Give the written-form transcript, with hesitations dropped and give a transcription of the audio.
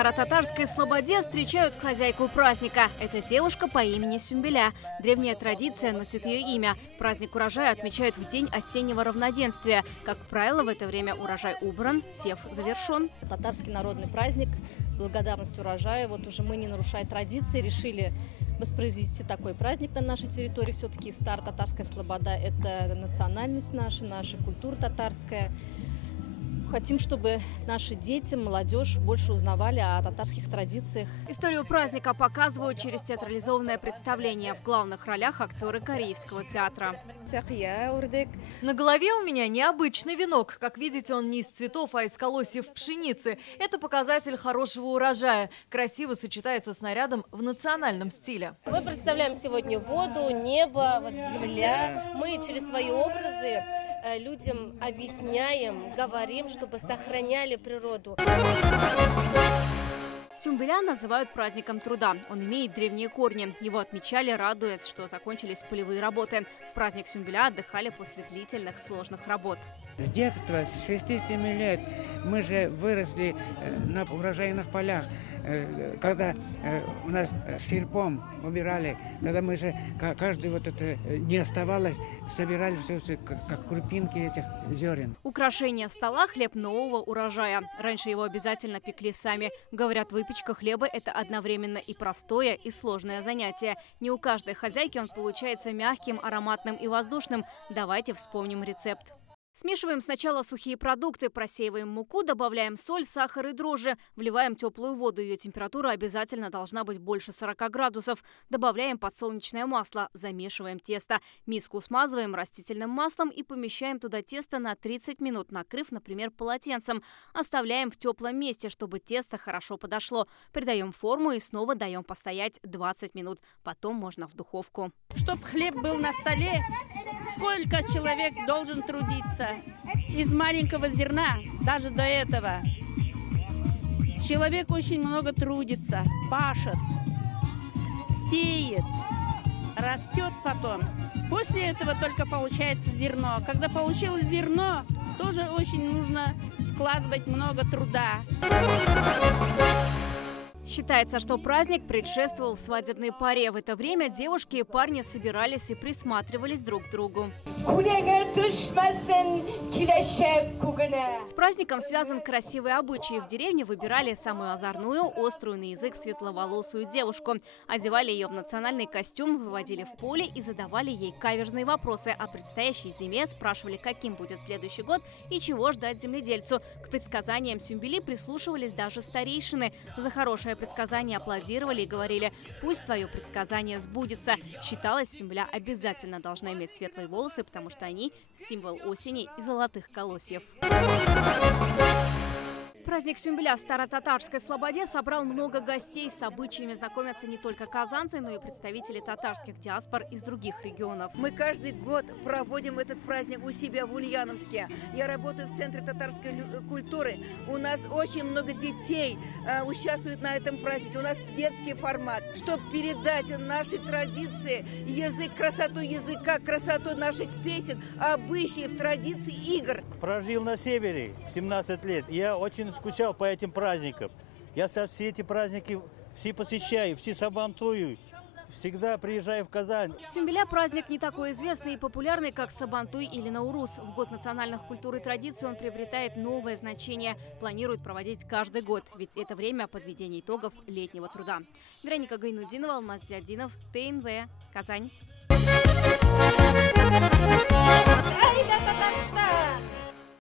Старо-татарской слободе встречают хозяйку праздника. Это девушка по имени Сюмбеля. Древняя традиция носит ее имя. Праздник урожая отмечают в день осеннего равноденствия. Как правило, в это время урожай убран, сев завершен. Татарский народный праздник, благодарность урожаю. Вот уже мы, не нарушая традиции, решили воспроизвести такой праздник на нашей территории. Все-таки Старо-татарская слобода – это национальность наша культура татарская. Хотим, чтобы наши дети, молодежь больше узнавали о татарских традициях. Историю праздника показывают через театрализованное представление. В главных ролях актеры Кореевского театра. На голове у меня необычный венок. Как видите, он не из цветов, а из колосьев пшеницы. Это показатель хорошего урожая. Красиво сочетается с нарядом в национальном стиле. Мы представляем сегодня воду, небо, земля. Мы через свои образы людям объясняем, говорим, чтобы сохраняли природу. Сюмбеля называют праздником труда. Он имеет древние корни. Его отмечали, радуясь, что закончились полевые работы. В праздник Сюмбеля отдыхали после длительных сложных работ. С детства, с 6-7 лет, мы же выросли на урожайных полях. Когда у нас серпом убирали, когда мы же каждый вот это не оставалось, собирали все как крупинки этих зерен. Украшение стола – хлеб нового урожая. Раньше его обязательно пекли сами. Говорят, выпечка хлеба – это одновременно и простое, и сложное занятие. Не у каждой хозяйки он получается мягким, ароматным и воздушным. Давайте вспомним рецепт. Смешиваем сначала сухие продукты, просеиваем муку, добавляем соль, сахар и дрожжи, вливаем теплую воду, ее температура обязательно должна быть больше 40 градусов. Добавляем подсолнечное масло, замешиваем тесто. Миску смазываем растительным маслом и помещаем туда тесто на 30 минут, накрыв, например, полотенцем. Оставляем в теплом месте, чтобы тесто хорошо подошло. Придаем форму и снова даем постоять 20 минут. Потом можно в духовку. Чтоб хлеб был на столе, сколько человек должен трудиться? Из маленького зерна, даже до этого. Человек очень много трудится, пашет, сеет, растет потом. После этого только получается зерно. Когда получилось зерно, тоже очень нужно вкладывать много труда. Считается, что праздник предшествовал свадебной паре. В это время девушки и парни собирались и присматривались друг к другу. С праздником связан красивый обычай. В деревне выбирали самую озорную, острую на язык светловолосую девушку. Одевали ее в национальный костюм, выводили в поле и задавали ей каверзные вопросы о предстоящей зиме, спрашивали, каким будет следующий год и чего ждать земледельцу. К предсказаниям Сюмбели прислушивались даже старейшины. За хорошее предсказание аплодировали и говорили: «Пусть твое предсказание сбудется». Считалось, Сюмбеля обязательно должна иметь светлые волосы, потому что они – символ осени и золотых колосьев. Праздник Сюмбеля в Старо-татарской слободе собрал много гостей. С обычаями знакомятся не только казанцы, но и представители татарских диаспор из других регионов. Мы каждый год проводим этот праздник у себя в Ульяновске. Я работаю в Центре татарской культуры. У нас очень много детей участвуют на этом празднике. У нас детский формат. Чтобы передать наши традиции, язык, красоту языка, красоту наших песен, обычаев, традиций, игр. Прожил на севере 17 лет. Я очень скучал по этим праздникам. Я сейчас все эти праздники все посещаю, все сабантую. Всегда приезжаю в Казань. Сюмбеля – праздник не такой известный и популярный, как Сабантуй или Наурус. В год национальных культур и традиций он приобретает новое значение. Планируют проводить каждый год, ведь это время подведения итогов летнего труда. Вероника Гайнудинова, Алмаз Зиадинов, ТНВ, Казань. Ай да Татарстан!